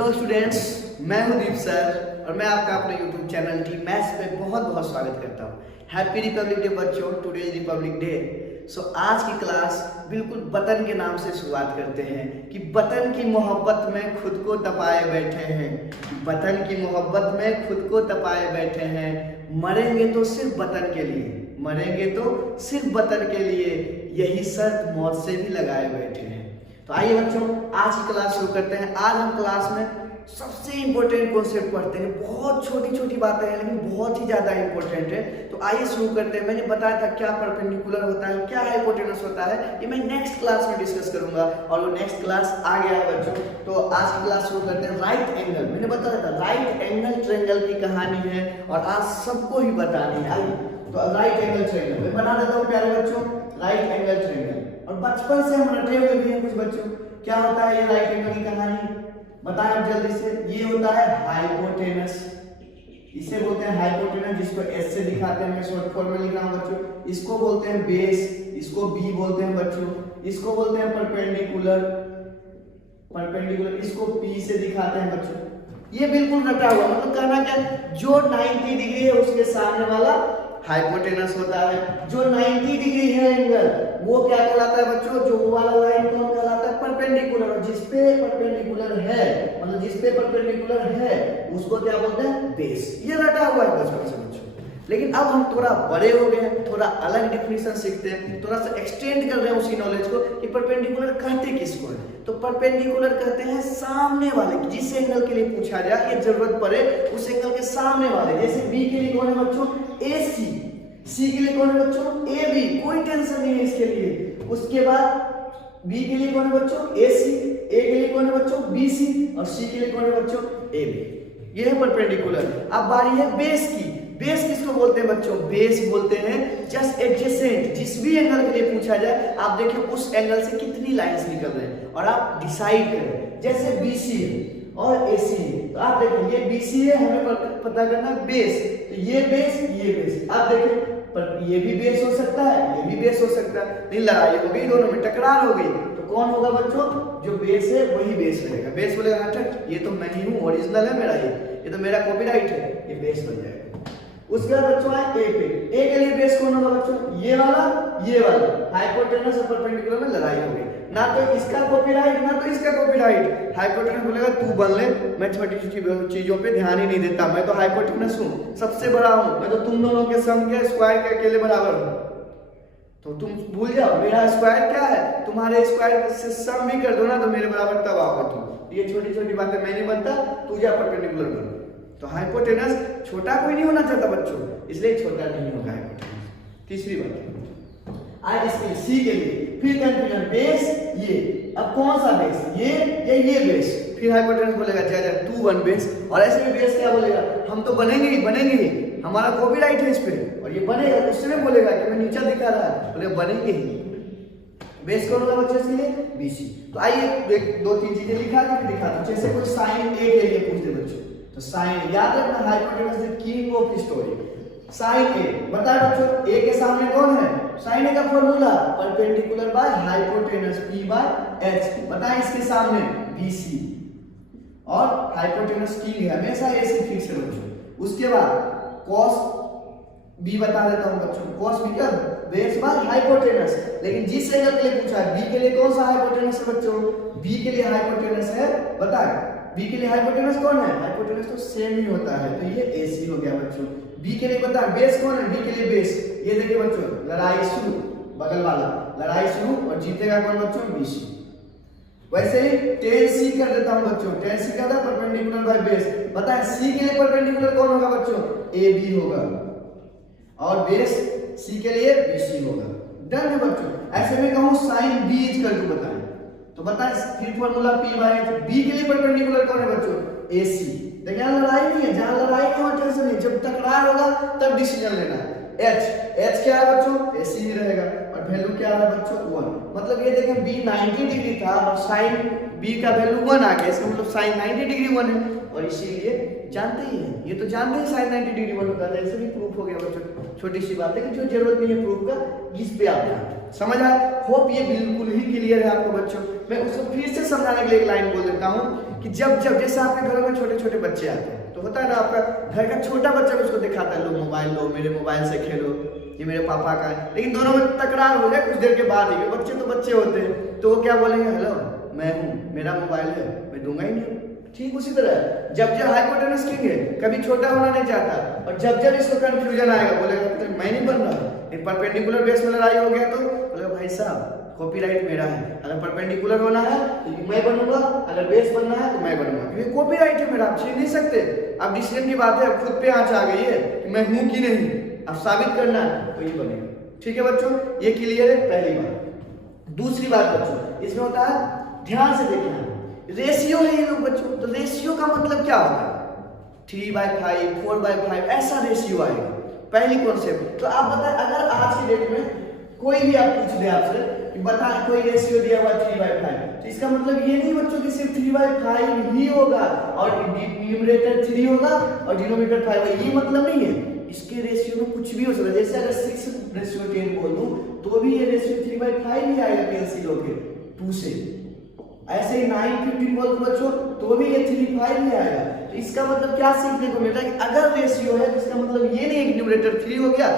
Hello students, मैं हूं दीप sir और मैं आपका अपने यूट्यूब चैनल टी मैथ्स पे बहुत बहुत स्वागत करता हूं। हैप्पी रिपब्लिक डे बच्चों, टुडे इज रिपब्लिक डे। सो आज की क्लास बिल्कुल वतन के नाम से शुरुआत करते हैं कि वतन की मोहब्बत में खुद को तपाए बैठे हैं, वतन की मोहब्बत में खुद को तपाए बैठे हैं, मरेंगे तो सिर्फ वतन के लिए, मरेंगे तो सिर्फ वतन के लिए, यही शर्त मौत से भी लगाए बैठे हैं। तो आइए बच्चों, आज की क्लास शुरू करते हैं। आज हम क्लास में सबसे इंपॉर्टेंट कॉन्सेप्ट पढ़ते हैं। बहुत छोटी छोटी बातें हैं लेकिन बहुत ही ज्यादा इंपॉर्टेंट है। तो आइए शुरू करते हैं। मैंने बताया था क्या परपेंडिकुलर होता है, क्या हाइपोटेनस होता है, ये मैं नेक्स्ट क्लास में डिस्कस करूंगा और वो नेक्स्ट क्लास आ गया है बच्चों। तो आज की क्लास शुरू करते हैं। राइट एंगल, मैंने बताया था राइट एंगल ट्रायंगल की कहानी है और आज सबको ही बतानी है। आइए तो राइट एंगल ट्रायंगल मैं बना देता हूँ प्यारे बच्चों। राइट एंगल ट्रायंगल, और बचपन से हम रटे हुए भी हैं कुछ बच्चों। क्या होता है ये राइट एंगल की कहानी, बताएं आप जल्दी से। ये होता है हाइपोटेनस, इसे बोलते हैं हाइपोटेनस, जिसको एस से दिखाते हैं, मैं शॉर्ट फॉर्म में लिख रहा हूं बच्चों। इसको बोलते हैं बेस, इसको बी बोलते हैं बच्चों, इसको बोलते हैं परपेंडिकुलर, परपेंडिकुलर इसको पी से दिखाते हैं बच्चों। ये बिल्कुल रटा हुआ, मतलब कहना क्या, जो 90 डिग्री है उसके सामने वाला हाइपोटेनस होता है। जो 90 डिग्री है एंगल वो क्या कहलाता है बच्चों, जो वाला लाइन कौन कहलाता है, परपेंडिकुलर। और जिसपे परपेंडिकुलर है, मतलब जिसपे परपेंडिकुलर है उसको क्या बोलते हैं, बेस। ये रटा हुआ है बचपन से बच्चों। लेकिन अब हम थोड़ा बड़े हो गए हैं, थोड़ा अलग डिफिनेशन सीखते हैं, थोड़ा सा एक्सटेंड कर रहे हैं उसी नॉलेज को कि परपेंडिकुलर कहते किसको है। तो परपेंडिकुलर कहते हैं सामने वाले, जिस एंगल के लिए पूछा जाए, ये जरूरत पड़े उस एंगल के सामने वाले। जैसे बी के लिए कौन है बच्चों, ए सी, सी के लिए कौन है बच्चों, ए बी, कोई टेंशन नहीं है इसके लिए। उसके बाद बी के लिए कौन है बच्चों, ए सी, ए के लिए कौन है बच्चों, बी सी, और सी के लिए कौन है बच्चों, ए बी। ये है परपेंडिकुलर। अब बारी है बेस की। बेस किसको बोलते हैं बच्चों, बेस बोलते हैं जस्ट एडजेसेंट, जिस भी एंगल के लिए पूछा जाए आप देखिए उस एंगल से कितनी लाइंस निकल रहे हैं और आप डिसाइड करें। जैसे बीसी है और एसी है, तो आप देखिए ये बीसी है, हमें पता करना बेस, तो ये बेस, ये बेस। आप देखिए पर ये भी बेस हो सकता है, ये भी बेस हो सकता है, नहीं लड़ाई हो गई, दोनों में टकरार हो गई, तो कौन होगा बच्चों, जो बेस है वही बेस रहेगा। बेस बोलेगा हट, ये तो मैं ही हूँ, ओरिजिनल है मेरा, ये तो मेरा कॉपीराइट है, ये बेस बन जाएगा। उसके बाद बच्चों है ए पे। ए के लिए बेस कौन होगा बच्चों, ये वाला, ये वाला। हाइपोटेनस और परपेंडिकुलर में लड़ाई हो गई, ना तो इसका कॉपीराइट ना तो इसका कॉपीराइट। हाइपोटेनस बोलेगा तू बन ले, मैं छोटी छोटी चीजों पे ध्यान ही नहीं देता, मैं तो हाइपोटेनस हूँ, सबसे बड़ा हूँ, मैं तो तुम दोनों के सम के स्क्वायर के अकेले बराबर हूँ। तो तुम भूल जाओ मेरा स्क्वायर क्या है, तुम्हारे स्क्वायर से सम भी कर दो ना तो मेरे बराबर तब आओगे तुम। ये छोटी छोटी बातें मैं नहीं बनता, तू जा परपेंडिकुलर बन। तो हाइपोटेनस छोटा कोई नहीं होना चाहता बच्चों, इसलिए छोटा नहीं होगा हाइपोटेनस। तीसरी बात, आज इसके सी के लिए फिर कंफ्यूजन, बेस ये, अब कौन सा बेस, ये या ये बेस। फिर हाइपोटेनस बोलेगा जा जा तू बन बेस, और ऐसे भी बेस क्या बोलेगा, हम तो बनेंगे ही बनेंगे ही, हमारा कॉपीराइट है इस पे, और ये बनेगा। उससे बोलेगा कि मैं नीचा दिखा रहा है, बोले बनेंगे ही। बेस कौन होगा बच्चों इसके लिए, बीसी। तो आइए दो तीन चीजें लिखा के दिखाता हूं। जैसे कोई साइन ए के लिए पूछते बच्चों, तो साइन याद रखना, hypotenuse the king of story. Sine A बता बच्चों, ए के सामने कौन है, साइन ए का formula perpendicular by hypotenuse P by H. बताएं इसके सामने बीसी, और हाइपोटेनस किंग है हमेशा ए से फिक्स है बच्चों। उसके बाद cos बी बता देता हूं बच्चों, cos बी का बेस बाय हाइपोटेनस। लेकिन जिस एंगल के लिए पूछा है, बी के लिए कौन सा हाइपोटेनस है बच्चों, बी के लिए हाइपोटेनस है, बताएं बी के लिए हाइपोटेनस कौन है, हाइपोटेनस तो सेम ही होता है, तो ये AC हो गया बच्चों। बी के लिए बता बेस कौन है, बी के लिए बेस, ये देखिए बच्चों लड़ाई शुरू, बगल वाला लड़ाई शुरू, और जीतेगा कौन बच्चों, BC। वैसे ही tan C कर देता हूं बच्चों, tan C का था परपेंडिकुलर बाय बेस। बताएं C के लिए परपेंडिकुलर कौन होगा बच्चों, AB होगा, और बेस C के लिए BC होगा। डन है बच्चों। ऐसे में कहूं sin B इज कर दूं, बताएं तो बताएं फिर formula P by H। B के लिए परपेंडिकुलर कौन है बच्चों, AC। देखिए यहां लड़ाई नहीं है, जहां लड़ाई नहीं वहां टेंशन नहीं, जब टकरार होगा तब डिसीजन लेना है। H क्या है बच्चों, AC ही रहेगा, और वैल्यू क्या है बच्चों 1। मतलब ये देखें B 90 डिग्री था और sin B का वैल्यू 1 आ गया, इसका मतलब sin 90 डिग्री 1 है, और इसीलिए जानते ही हैं, ये तो जानते हैं sin 90 डिग्री 1 होता है। ऐसे भी प्रूफ हो गया बच्चों, छोटी सी बात है कि जो जरूरत नहीं है प्रूफ का, इस पे आप ध्यान समझ आया। होप ये बिल्कुल ही क्लियर है आपको बच्चों। मैं उसको फिर से समझाने के लिए एक लाइन बोल देता हूं कि जब जब जैसे आपके घरों में छोटे छोटे बच्चे आते हैं तो होता है ना, आपका घर का छोटा बच्चा भी उसको दिखाता है, लो मोबाइल लो, मेरे मोबाइल से खेलो, ये मेरे पापा का है। लेकिन दोनों में तकरार हो जाए कुछ देर के बाद ही, बच्चे तो बच्चे होते हैं, तो वो क्या बोलेंगे, हेलो मैं हूँ, मेरा मोबाइल है, मैं दूंगा ही नहीं। ठीक उसी तरह जब जब हाइपोटेनस किंग है, कभी छोटा होना नहीं चाहता, और जब जब इसको कंफ्यूजन आएगा बोलेगा मैं नहीं बन रहा, परपेंडिकुलर बेस में लड़ाई हो गया तो बोलेगा भाई साहब कॉपीराइट मेरा है, अगर परपेंडिकुलर होना है तो मैं बनूंगा, अगर बेस बनना है तो मैं बनूंगा, क्योंकि कॉपीराइट है मेरा, आप छीन नहीं सकते। अब डिसीजन की बात है, अब खुद पे आंच आ गई है कि मैं हूं कि नहीं, अब साबित करना है तो ये बनेगा। ठीक है बच्चों, ये क्लियर है पहली बात। दूसरी बात बच्चों, इसमें होता है, ध्यान से देखना, रेशियो है ये लोग बच्चों, तो रेशियो का मतलब क्या होता है, 3/5, 4/5 ऐसा रेशियो आएगा, पहली कॉन्सेप्ट। तो आप बताएं, अगर आज की डेट में कोई भी आप पूछ दे आपसे कि बता कोई रेशियो दिया हुआ 3/5, तो इसका मतलब ये नहीं बच्चों कि सिर्फ 3/5 ही होगा और न्यूमरेटर 3 होगा और डिनोमिनेटर 5 होगा, ये मतलब नहीं है। इसके रेशियो में कुछ भी हो सकता है, जैसे अगर 6:10 बोल दूं तो भी ये रेशियो 3/5 ही आएगा कैंसिल होके 2 से। ऐसे ही 9:15 बोल दो बच्चों तो भी ये 3/5 ही आएगा। तो इसका मतलब क्या सीखने को मिलता है कि अगर रेशियो है तो इसका मतलब ये नहीं है कि न्यूमरेटर 3 हो गया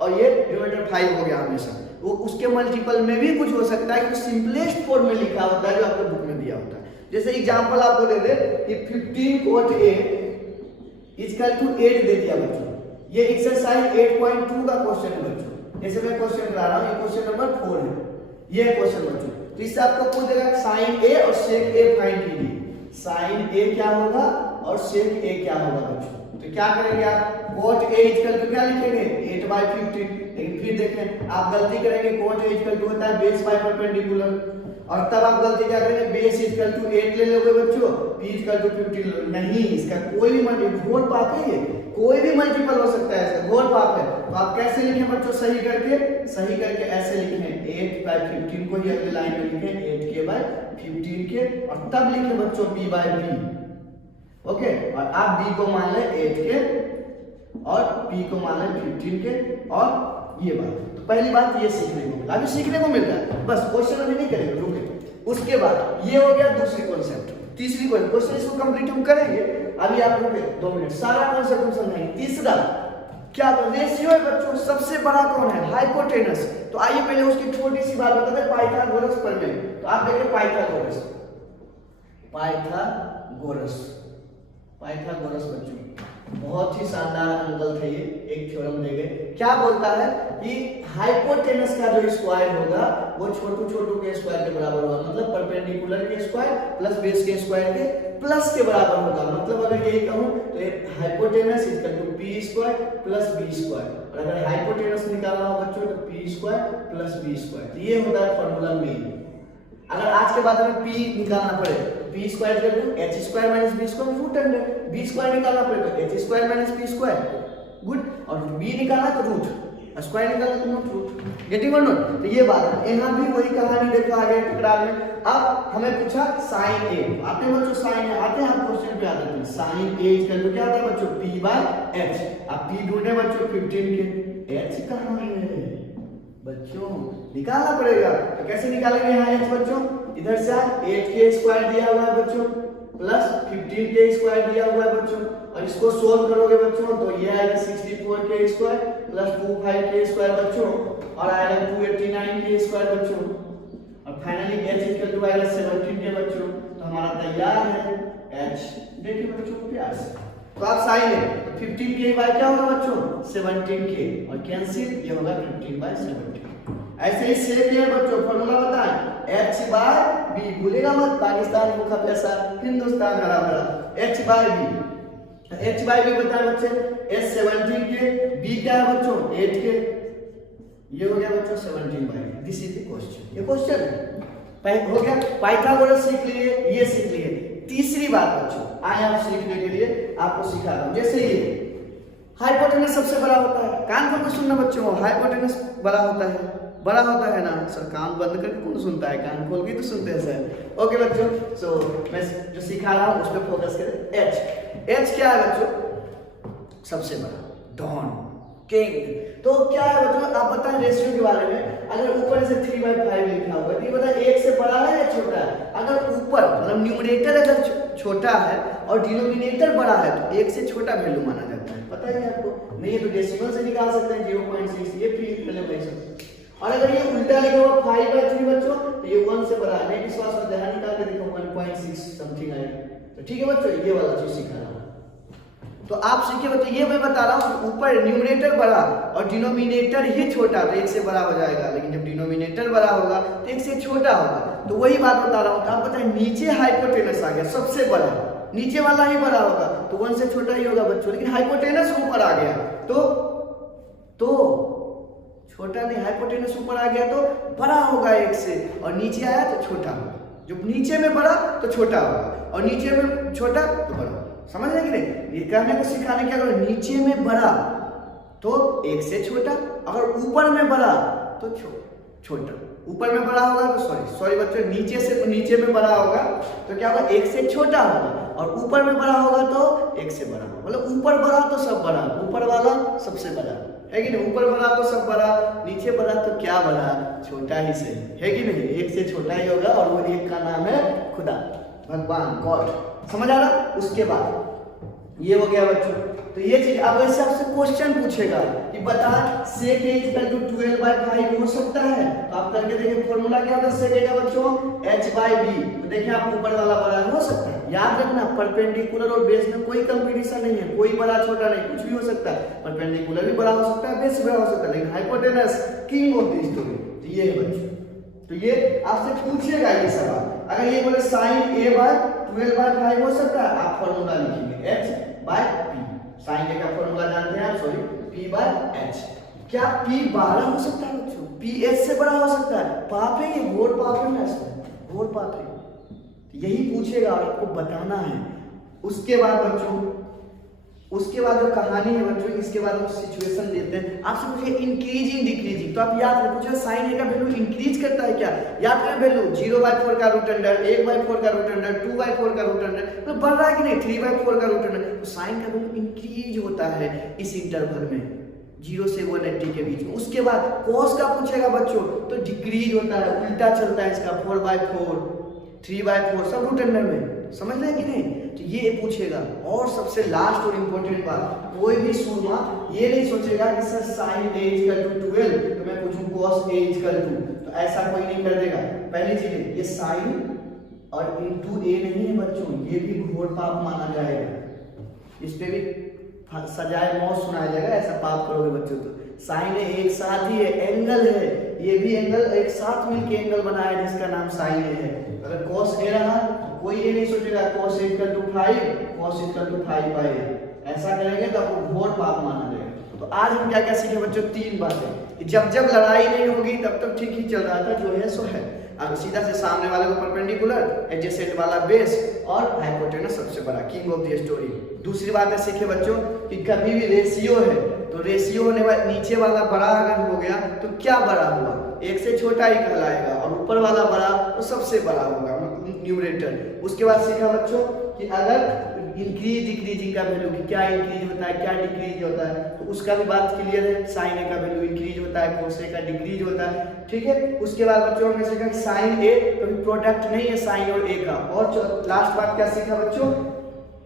और ये डिनोमिनेटर 5 हो गया, हमेशा वो उसके मल्टीपल में भी कुछ हो सकता है कि सिंपलेस्ट फॉर्म में लिखा होता है जो आपको बुक में दिया होता है। जैसे एग्जांपल आपको दे दे कि 15 cot A इक्वल टू 8 दे दिया बच्चों, ये एक्सरसाइज 8.2 का क्वेश्चन है बच्चों। जैसे मैं क्वेश्चन करा रहा हूं, ये क्वेश्चन नंबर 4 है, ये क्वेश्चन बच्चों। तो इससे आपको पूछेगा साइन A और सेक A फाइंड कीजिए, साइन A क्या होगा और सेक A क्या होगा बच्चों। तो क्या करेंगे आप, cot A इक्वल टू क्या लिखेंगे 8/15, लेकिन फिर देखें आप गलती करेंगे, cot A इक्वल टू होता है बेस बाय परपेंडिकुलर, और तब आप गलती क्या करेंगे, बेस इक्वल टू 8 ले लोगे बच्चों, p इक्वल टू 15 नहीं, इसका कोई भी मल्टीपल, घोर पाप है ये, कोई भी मल्टीपल हो सकता है, इसका घोर पाप है। तो आप कैसे लिखें बच्चों, सही करके ऐसे लिखें 8/15 को ही अगली लाइन में लिखें 8k/15 के, और तब लिखें बच्चों p/b, ओके। और आप b को मान लें 8 के और p को मान लें 15 के, और ये बात, तो पहली बात ये सीखने को मिला, अभी सीखने को मिल रहा है, बस क्वेश्चन अभी नहीं करेंगे, रुके। उसके बाद ये हो गया दूसरी कॉन्सेप्ट, तीसरी क्वेश्चन इसको कंप्लीट हम करेंगे, अभी आप रुके 2 मिनट, सारा कॉन्सेप्ट हम समझेंगे। तीसरा क्या रेशियो है बच्चों, सबसे बड़ा कौन है, हाइपोटेनस। तो आइए पहले उसकी छोटी सी बात बता दें, पाइथागोरस प्रमेय। तो आप देखिए पाइथागोरस बच्चों, बहुत ही शानदार अंकल थे ये, एक थ्योरम दे गए। क्या बोलता है कि हाइपोटेनस का जो स्क्वायर होगा वो छोटू के स्क्वायर के बराबर होगा, मतलब परपेंडिकुलर के स्क्वायर प्लस बेस के स्क्वायर के प्लस के बराबर होगा। मतलब अगर यही कहूं तो hypotenuse equal to p square plus b square, और अगर हाइपोटेनस निकालना हो बच्चों तो p square plus b square. तो ये होता है फार्मूला मेन। अगर आज के बाद हमें p निकालना पड़े तो p square equal to h square minus b square root under, b square निकालना पड़े तो h square minus p square, good. और b निकालना तो रूट, स्क्वायर निकालना तो नॉट रूट, गेटिंग और नॉट। तो ये बात है, यहाँ भी वही कहानी देखो आगे टुकड़ाल में। अब हमें पूछा साइन a, आते बच्चों साइन a आते हैं, आप क्वेश्चन पे आ जाते हैं। साइन a इक्वल टू क्या होता है बच्चों, p/h। अब p ढूंढे बच्चों 15 के, h कहां है बच्चों, निकालना पड़ेगा। तो कैसे निकालेंगे यहाँ h बच्चों, इधर से 8k स्क्वायर दिया हुआ है बच्चों प्लस 15k स्क्वायर दिया हुआ है बच्चों, और इसको सोल्व करोगे बच्चों तो ये आएगा 64k square plus 25k square बच्चों, और आएगा 289k स्क्वायर बच्चों, और फाइनली h इक्वल टू आएगा 17k बच्चों। तो हमारा तैयार है h, देखिए बच्चों प्यार से। तो आप साइन है 15k बाय क्या होगा बच्चों 17k, और कैंसिल ये होगा 15/17। ऐसे ही सेक है बच्चों, फार्मूला बताएं h/b, भूलेगा मत, पाकिस्तान भूखा प्यासा हिंदुस्तान हरा भरा, h/b। h/b बताएं बच्चे, h 17 के, b क्या है बच्चों 8 के, ये हो गया बच्चों 17/8। दिस इज द क्वेश्चन, ये क्वेश्चन है हो गया। पाइथागोरस सीख लिए, ये सीख लिए। तीसरी बात बच्चों आए आप सीखने के लिए आपको सिखा रहा हूं, जैसे ये हाइपोटेनस सबसे बड़ा होता है, कान खोल के सुनना बच्चों, हाइपोटेनस बड़ा होता है ना सर, कान बंद करके कौन सुनता है, कान खोल के तो सुनते हैं सर। ओके बच्चों, सो मैं जो सिखा रहा हूं उस पर फोकस करें। h क्या है बच्चों, सबसे बड़ा, डॉन, किंग। तो क्या है बच्चों, आप बताएं रेशियो के बारे में। अगर ऊपर से 3/5 लिखा होगा तो ये बता 1 से बड़ा है या छोटा है? अगर ऊपर मतलब न्यूमरेटर अगर छोटा है और डिनोमिनेटर बड़ा है तो 1 से छोटा वैल्यू माना जाता है, पता है आपको? नहीं है तो डेसिमल से निकाल सकते हैं 0.6, ये फिर पहले भाई सब। और अगर ये उल्टा लिखा हुआ 5/3 बच्चों तो ये 1 से बड़ा है, नहीं विश्वास होता है निकाल के देखो 1.6 समथिंग आएगा। तो ठीक है बच्चों, ये वाला चीज सिखा रहा हूं। तो आप सीखे बच्चों, ये मैं बता रहा हूँ ऊपर न्यूमरेटर बड़ा और डिनोमिनेटर ही छोटा तो 1 से बड़ा हो जाएगा, लेकिन जब डिनोमिनेटर बड़ा होगा तो 1 से छोटा होगा। तो वही बात बता रहा हूँ। तो आप बताएं नीचे हाइपोटेनस आ गया सबसे बड़ा, नीचे वाला ही बड़ा होगा तो 1 से छोटा ही होगा बच्चों, लेकिन हाइपोटेनस ऊपर आ गया तो छोटा नहीं, हाइपोटेनस ऊपर आ गया तो बड़ा होगा 1 से, और नीचे आया तो छोटा होगा। जब नीचे में बड़ा तो छोटा होगा और नीचे में छोटा तो बड़ा। समझ रहे कि नहीं? ये कहने को सिखाने क्या करो, नीचे में बड़ा तो 1 से छोटा, अगर ऊपर में बड़ा तो छोटा। ऊपर में बड़ा होगा तो सॉरी बच्चों, नीचे में बड़ा होगा तो क्या होगा 1 से छोटा होगा, और ऊपर में बड़ा होगा तो 1 से बड़ा होगा। मतलब ऊपर बड़ा तो सब बड़ा, ऊपर वाला सबसे बड़ा है कि नहीं? ऊपर बड़ा तो सब बड़ा, नीचे बड़ा तो क्या बड़ा, छोटा ही सही है कि नहीं? 1 से छोटा ही होगा, और वो एक का नाम है खुदा, भगवान, गॉड। समझ आ रहा? उसके बाद ये हो गया बच्चों। तो ये चीज अब ऐसे आपसे क्वेश्चन पूछेगा कि बता sec a इक्वल टू 12/5 हो सकता है? तो आप करके देखिए फॉर्मूला क्या होता है sec a का बच्चों, h/b। तो देखिए आप ऊपर वाला बड़ा हो सकता है, याद रखना परपेंडिकुलर और बेस में कोई कंपटीशन नहीं है, कोई बड़ा छोटा नहीं, कुछ भी हो सकता है। परपेंडिकुलर भी बड़ा हो सकता है, बेस भी बड़ा हो सकता है, लेकिन hypotenuse king of the story. तो ये है बच्चों, तो ये आपसे पूछेगा ये सवाल। अगर ये बोले sin a/12/5 हो सकता है, आप फॉर्मूला लिखेंगे h/p। sin a का फॉर्मूला जानते हैं आप, सॉरी p/h। क्या p 12 हो सकता है बच्चों? p h से बड़ा हो सकता है? पाप है ये, घोर पाप है ना, इसमें घोर पाप है। यही पूछेगा और आपको बताना है। उसके बाद बच्चों, उसके बाद जो कहानी है बच्चों, इसके बाद हम सिचुएशन देते हैं। आपसे पूछे इंक्रीजिंग डिक्रीजिंग, तो आप याद रखें, पूछे sin a का वैल्यू इंक्रीज करता है क्या? याद करें वैल्यू 0/4 का रूट अंडर, 1/4 का रूट अंडर, 2/4 का रूट अंडर, तो बढ़ रहा है कि नहीं? 3/4 का रूट अंडर। तो sin का वैल्यू इंक्रीज होता है इस इंटरवल में 0 से 180 के बीच में। उसके बाद cos का पूछेगा बच्चों तो डिक्रीज होता है, उल्टा चलता है इसका, 4/4, 3/4 सब रूट अंडर में। समझ रहे हैं कि नहीं? तो ये पूछेगा। और सबसे लास्ट और इंपॉर्टेंट बात, कोई भी सूरमा ये नहीं सोचेगा कि sir sin a equal to 12 तो मैं पूछूं cos a इक्वल टू, तो ऐसा कोई नहीं कर देगा। पहली चीज ये sin और इनटू a नहीं है बच्चों, ये भी घोर पाप माना जाएगा, इस पे भी सजाए मौत सुनाया जाएगा, ऐसा पाप करोगे बच्चों तो। sin a एक साथ ही है, एंगल है, ये भी एंगल एक साथ मिलके एंगल बना है जिसका नाम sin a है। अगर cos a रहा कोई ये नहीं सोचेगा cos a equal to 5, cos equal to 5/a, ऐसा करेंगे तो आपको घोर पाप माना जाएगा। तो आज हम क्या क्या सीखे बच्चों? 3 बातें। जब जब लड़ाई नहीं होगी तब तक ठीक ही चल रहा था, जो है सो है। अगर सीधा से सामने वाले को परपेंडिकुलर, एडजेसेंट वाला बेस, और हाइपोटेनस सबसे बड़ा, किंग ऑफ द स्टोरी। दूसरी बात है सीखे बच्चों कि कभी भी रेशियो है तो रेशियो होने वाला नीचे वाला बड़ा अगर हो गया तो क्या बड़ा हुआ? 1 से छोटा ही कहलाएगा, और ऊपर वाला बड़ा तो सबसे बड़ा होगा, न्यूमरेटर। उसके बाद सीखा बच्चों कि अगर इंक्रीज डिक्रीजिंग का वैल्यू, कि क्या इंक्रीज होता है क्या डिक्रीज होता है, तो उसका भी बात क्लियर है। sin a का वैल्यू इंक्रीज होता है, cos a का डिक्रीज होता है, ठीक है। उसके बाद बच्चों हमने सीखा कि sin a कभी प्रोडक्ट नहीं है sin और a का। और लास्ट बात क्या सीखा बच्चों?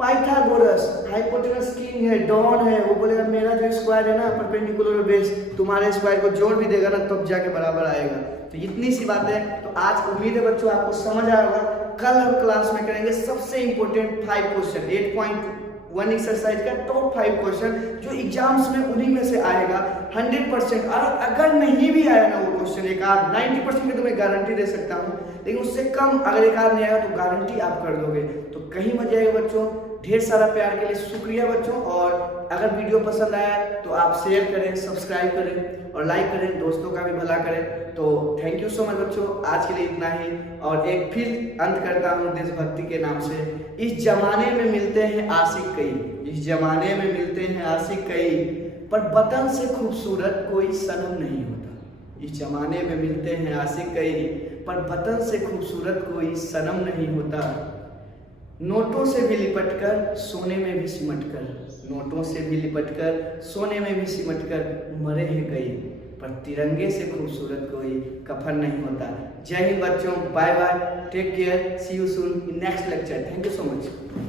पाइथागोरस हाइपोटेनस किंग है, डॉन है, वो बोलेगा मेरा जो स्क्वायर है ना परपेंडिकुलर बेस तुम्हारे स्क्वायर को जोड़ भी देगा ना तब जाके बराबर आएगा। तो इतनी सी बात है। तो आज उम्मीद है बच्चों आपको समझ आया होगा। कल हम क्लास में करेंगे सबसे इंपॉर्टेंट 5 क्वेश्चन, 8.1 एक्सरसाइज का टॉप 5 क्वेश्चन जो एग्जाम्स में उन्हीं में से आएगा 100%। और अगर नहीं भी आया ना वो क्वेश्चन, एक आध 90% की तो मैं गारंटी दे सकता हूँ, लेकिन उससे कम अगर एक आध नहीं आएगा तो गारंटी आप कर दोगे। तो कहीं मत जाएगा बच्चों। ढेर सारा प्यार के लिए शुक्रिया बच्चों। और अगर वीडियो पसंद आया तो आप शेयर करें, सब्सक्राइब करें और लाइक करें, दोस्तों का भी भला करें। तो थैंक यू सो मच बच्चों, आज के लिए इतना ही। और एक फिर अंत करता हूँ देशभक्ति के नाम से। इस जमाने में मिलते हैं आशिक कई, इस जमाने में मिलते हैं आशिक कई, पर वतन से खूबसूरत कोई सनम नहीं होता। इस जमाने में मिलते हैं आशिक कई, पर वतन से खूबसूरत कोई सनम नहीं होता। नोटों से भी लिपटकर सोने में भी सिमटकर, नोटों से भी लिपटकर सोने में भी सिमटकर मरे हैं कई, पर तिरंगे से खूबसूरत कोई कफन नहीं होता। जय हिंद बच्चों, bye bye, take care, see you soon in next lecture. Thank you so much.